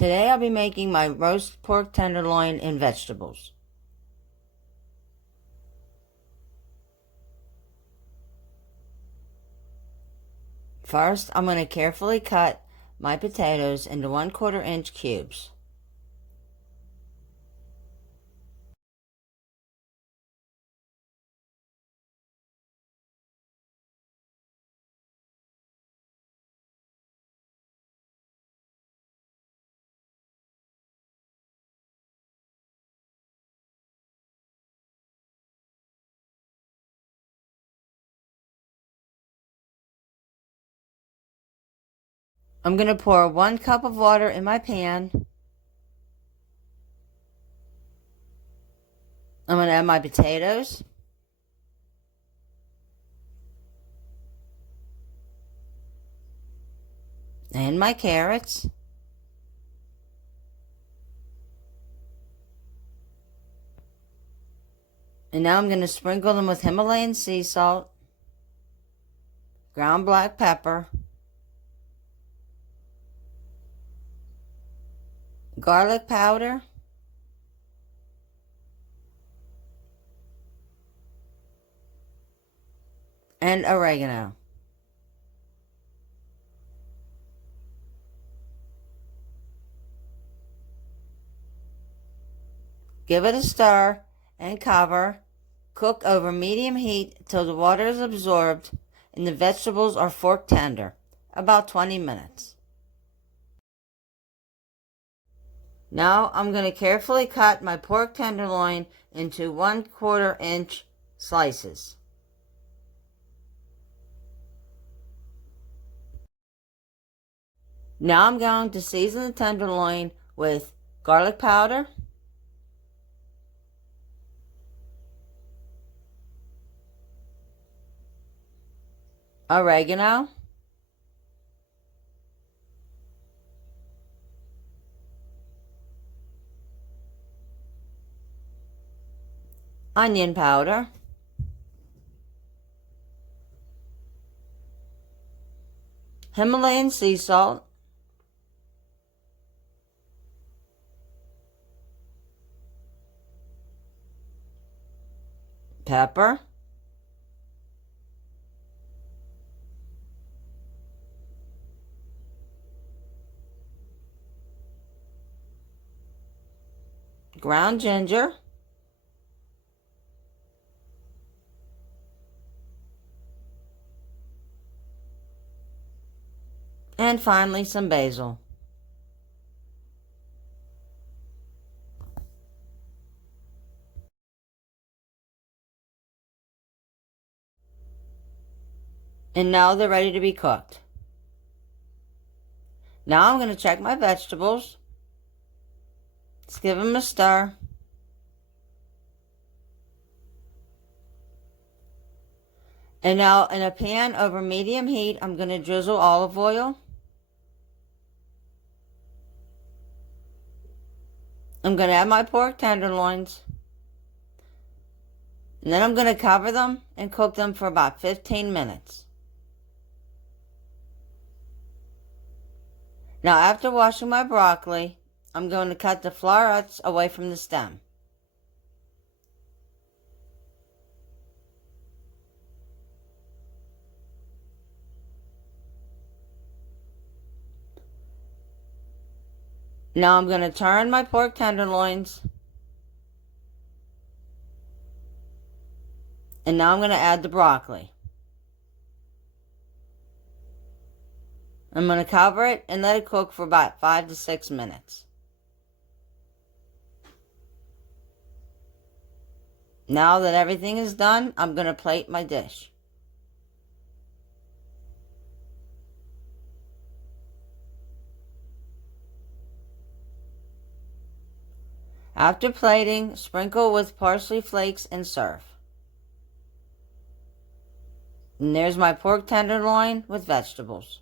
Today I'll be making my roast pork tenderloin and vegetables. First, I'm going to carefully cut my potatoes into 1/4 inch cubes. I'm going to pour 1 cup of water in my pan. I'm going to add my potatoes. And my carrots. And now I'm going to sprinkle them with Himalayan sea salt, ground black pepper, garlic powder, and oregano. Give it a stir and cover. Cook over medium heat till the water is absorbed and the vegetables are fork tender, about 20 minutes. Now I'm going to carefully cut my pork tenderloin into 1/4 inch slices. Now I'm going to season the tenderloin with garlic powder, oregano, onion powder, Himalayan sea salt, pepper, ground ginger, and finally some basil. And now they're ready to be cooked. Now I'm going to check my vegetables. Let's give them a stir. And now in a pan over medium heat, I'm going to drizzle olive oil. I'm going to add my pork tenderloins. And then I'm going to cover them and cook them for about 15 minutes. Now after washing my broccoli, I'm going to cut the florets away from the stem. Now I'm going to turn my pork tenderloins. And now I'm going to add the broccoli. I'm going to cover it and let it cook for about 5 to 6 minutes. Now that everything is done, I'm going to plate my dish. After plating, sprinkle with parsley flakes and serve. And there's my pork tenderloin with vegetables.